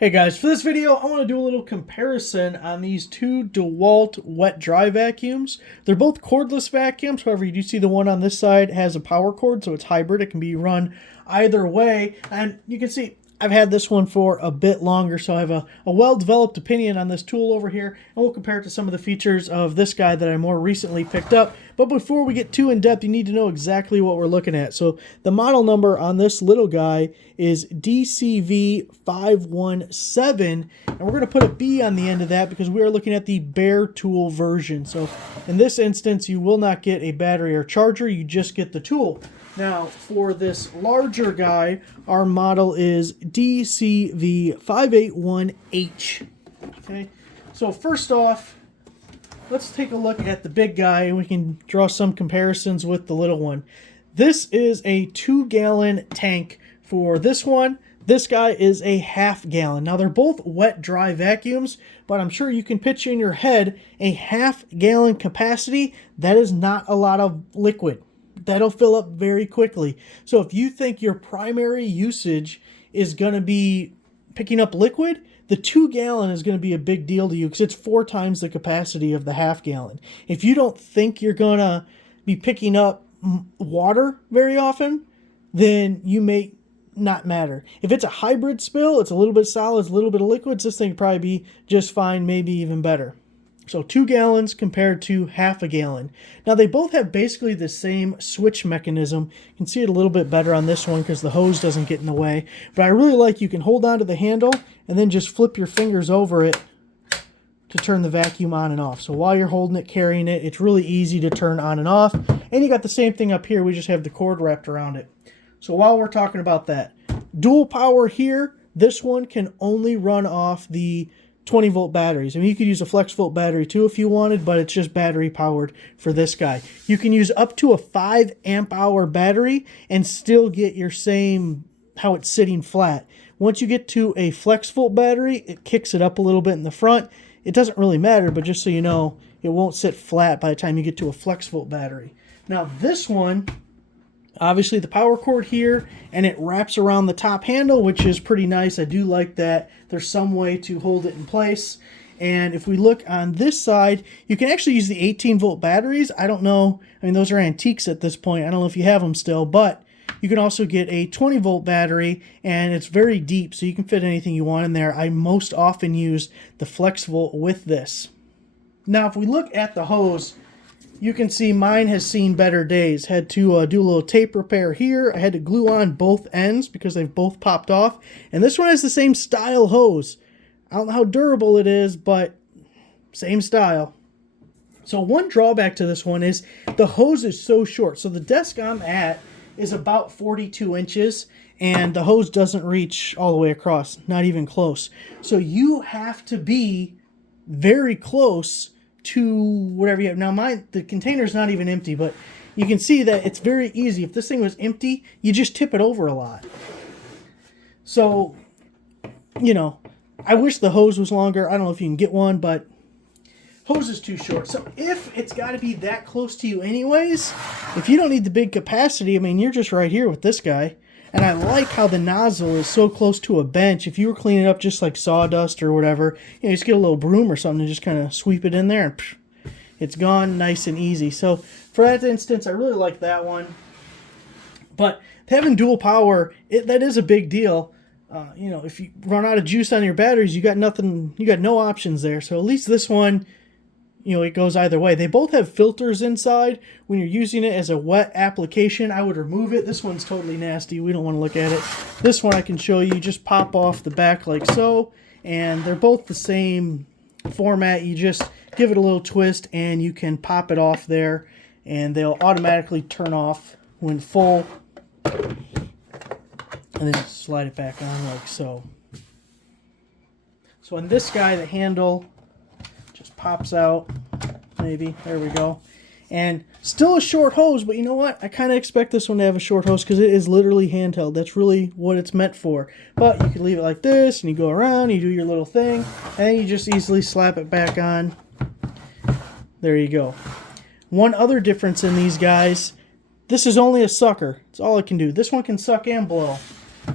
Hey guys, for this video I want to do a little comparison on these two DeWALT wet-dry vacuums. They're both cordless vacuums, however you do see the one on this side has a power cord, so it's hybrid. It can be run either way, and you can see I've had this one for a bit longer, so I have a well-developed opinion on this tool over here, and we'll compare it to some of the features of this guy that I more recently picked up. But before we get too in-depth, you need to know exactly what we're looking at. So the model number on this little guy is DCV517, and we're going to put a B on the end of that because we are looking at the bare tool version. So in this instance, you will not get a battery or charger, you just get the tool. Now, for this larger guy, our model is DCV581H. Okay, so first off, let's take a look at the big guy and we can draw some comparisons with the little one. This is a 2-gallon tank for this one. This guy is a half-gallon. Now, they're both wet-dry vacuums, but I'm sure you can picture in your head a half-gallon capacity. That is not a lot of liquid. That'll fill up very quickly. So if you think your primary usage is going to be picking up liquid, the 2-gallon is going to be a big deal to you because it's 4 times the capacity of the half-gallon. If you don't think you're going to be picking up water very often, then you may not matter. If it's a hybrid spill, it's a little bit solids, a little bit of liquids, this thing would probably be just fine, maybe even better. So 2 gallons compared to half a gallon. Now they both have basically the same switch mechanism. You can see it a little bit better on this one because the hose doesn't get in the way. But I really like you can hold on to the handle and then just flip your fingers over it to turn the vacuum on and off. So while you're holding it, carrying it, it's really easy to turn on and off. And you got the same thing up here, we just have the cord wrapped around it. So while we're talking about that, dual power here, this one can only run off the 20-volt batteries. I mean, you could use a flex volt battery too if you wanted, but it's just battery powered for this guy. You can use up to a 5 amp hour battery and still get your same, how it's sitting flat. Once you get to a flex volt battery, it kicks it up a little bit in the front. It doesn't really matter, but just so you know, it won't sit flat by the time you get to a flex volt battery. Now this one, obviously the power cord here, and it wraps around the top handle, which is pretty nice. I do like that. There's some way to hold it in place. And if we look on this side, you can actually use the 18-volt batteries. I don't know. I mean, those are antiques at this point. I don't know if you have them still, but you can also get a 20-volt battery, and it's very deep, so you can fit anything you want in there. I most often use the flex volt with this. Now, if we look at the hose, you can see mine has seen better days. Had to do a little tape repair here. I had to glue on both ends because they've both popped off. And this one has the same style hose. I don't know how durable it is, but same style. So one drawback to this one is the hose is so short. So the desk I'm at is about 42 inches, and the hose doesn't reach all the way across, not even close. So you have to be very close to whatever you have. Now the container's not even empty, but you can see that it's very easy. If this thing was empty, you just tip it over a lot. So, you know, I wish the hose was longer. I don't know if you can get one, but hose is too short. So if it's got to be that close to you anyways, if you don't need the big capacity, I mean, you're just right here with this guy. And I like how the nozzle is so close to a bench. If you were cleaning up just like sawdust or whatever, you know, just get a little broom or something and just kind of sweep it in there and psh, it's gone nice and easy. So for that instance, I really like that one. But having dual power, that is a big deal. You know, if you run out of juice on your batteries, you got nothing, you got no options there. So at least this one, you know, it goes either way. They both have filters inside. When you're using it as a wet application, I would remove it. This one's totally nasty. We don't want to look at it. This one I can show you. Just pop off the back like so. And they're both the same format. You just give it a little twist and you can pop it off there. And they'll automatically turn off when full. And then slide it back on like so. So on this guy, the handle just pops out, maybe. There we go. And still a short hose, but you know what? I kind of expect this one to have a short hose because it is literally handheld. That's really what it's meant for. But you can leave it like this, and you go around, you do your little thing, and then you just easily slap it back on. There you go. One other difference in these guys, this is only a sucker. It's all it can do. This one can suck and blow.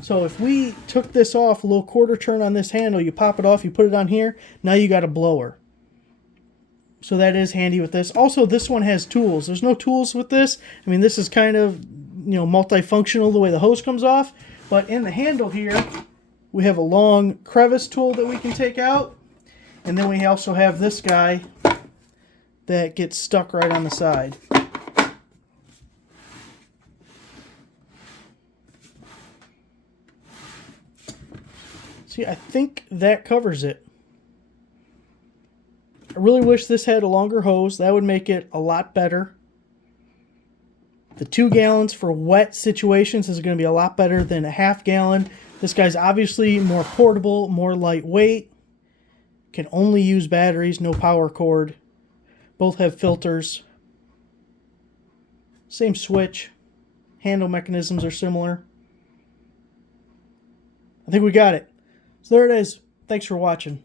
So if we took this off, a little quarter turn on this handle, you pop it off, you put it on here, now you got a blower. So that is handy with this. Also, this one has tools. There's no tools with this. I mean, this is kind of, multifunctional the way the hose comes off. But in the handle here, we have a long crevice tool that we can take out. And then we also have this guy that gets stuck right on the side. See, I think that covers it. I really wish this had a longer hose. That would make it a lot better. The 2 gallons for wet situations is going to be a lot better than a ½ gallon. This guy's obviously more portable, more lightweight. Can only use batteries, no power cord. Both have filters. Same switch. Handle mechanisms are similar. I think we got it. So there it is. Thanks for watching.